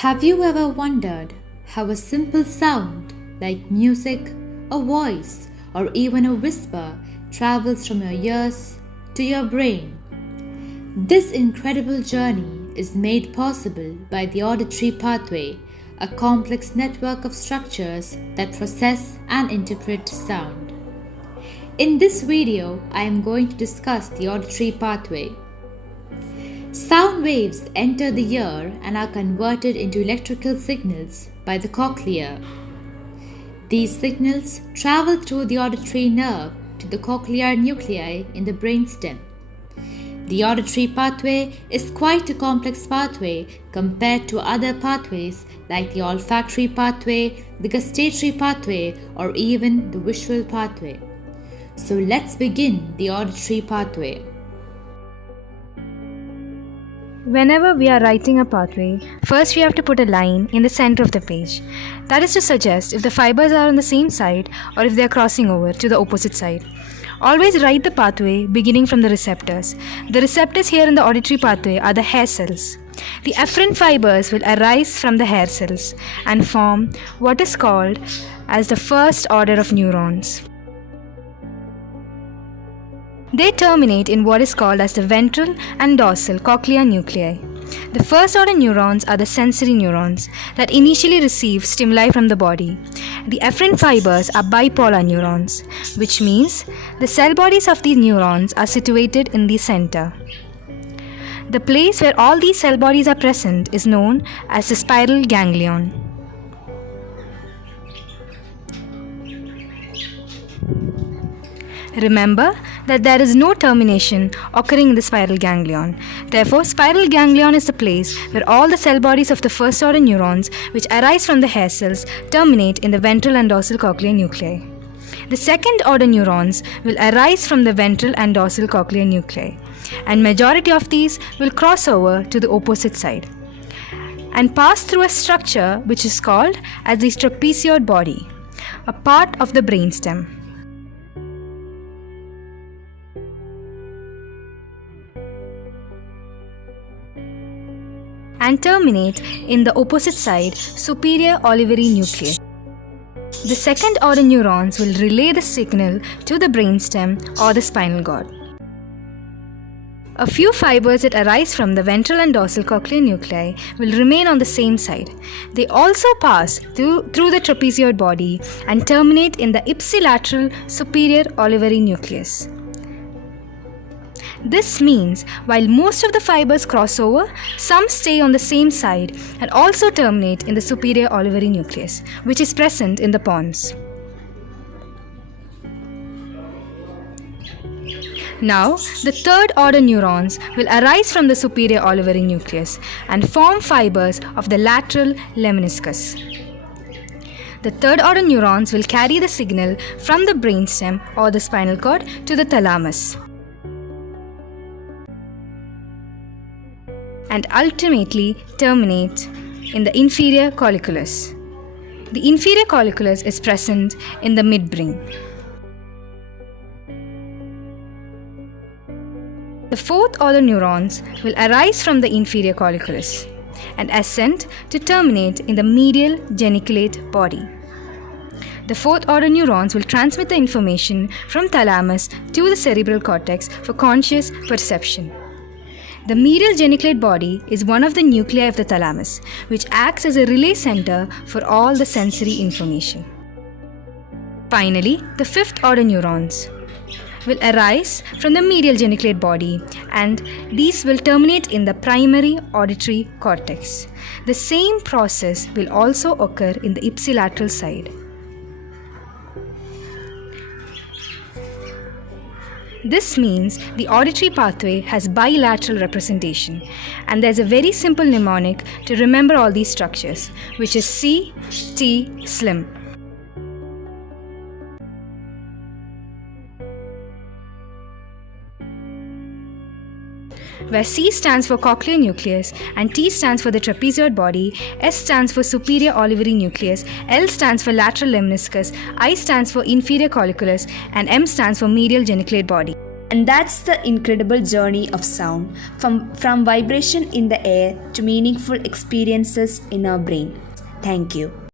Have you ever wondered how a simple sound like music, a voice, or even a whisper travels from your ears to your brain? This incredible journey is made possible by the auditory pathway, a complex network of structures that process and interpret sound. In this video, I am going to discuss the auditory pathway. Sound waves enter the ear and are converted into electrical signals by the cochlea. These signals travel through the auditory nerve to the cochlear nuclei in the brainstem. The auditory pathway is quite a complex pathway compared to other pathways like the olfactory pathway, the gustatory pathway, or even the visual pathway. So let's begin the auditory pathway. Whenever we are writing a pathway, first we have to put a line in the center of the page. That is to suggest if the fibers are on the same side or if they are crossing over to the opposite side. Always write the pathway beginning from the receptors. The receptors here in the auditory pathway are the hair cells. The afferent fibers will arise from the hair cells and form what is called as the first order of neurons. They terminate in what is called as the ventral and dorsal cochlear nuclei. The first order neurons are the sensory neurons that initially receive stimuli from the body. The afferent fibers are bipolar neurons, which means the cell bodies of these neurons are situated in the center. The place where all these cell bodies are present is known as the spiral ganglion. Remember that there is no termination occurring in the spiral ganglion. Therefore, spiral ganglion is the place where all the cell bodies of the first order neurons which arise from the hair cells terminate in the ventral and dorsal cochlear nuclei. The second order neurons will arise from the ventral and dorsal cochlear nuclei, and majority of these will cross over to the opposite side and pass through a structure which is called as the trapezoid body, a part of the brainstem. And terminate in the opposite side superior olivary nucleus. The second order neurons will relay the signal to the brainstem or the spinal cord. A few fibers that arise from the ventral and dorsal cochlear nuclei will remain on the same side. They also pass through the trapezoid body and terminate in the ipsilateral superior olivary nucleus. This means while most of the fibers cross over, some stay on the same side and also terminate in the superior olivary nucleus, which is present in the pons. Now, the third order neurons will arise from the superior olivary nucleus and form fibers of the lateral lemniscus. The third order neurons will carry the signal from the brainstem or the spinal cord to the thalamus, and ultimately terminate in the inferior colliculus. The inferior colliculus is present in the midbrain. The fourth order neurons will arise from the inferior colliculus and ascend to terminate in the medial geniculate body. The fourth order neurons will transmit the information from thalamus to the cerebral cortex for conscious perception. The medial geniculate body is one of the nuclei of the thalamus, which acts as a relay center for all the sensory information. Finally, the fifth order neurons will arise from the medial geniculate body, and these will terminate in the primary auditory cortex. The same process will also occur in the ipsilateral side. This means the auditory pathway has bilateral representation, and there's a very simple mnemonic to remember all these structures, which is C, T, SLIM. Where C stands for cochlear nucleus and T stands for the trapezoid body, S stands for superior olivary nucleus, L stands for lateral lemniscus, I stands for inferior colliculus, and M stands for medial geniculate body. And that's the incredible journey of sound, from vibration in the air to meaningful experiences in our brain. Thank you.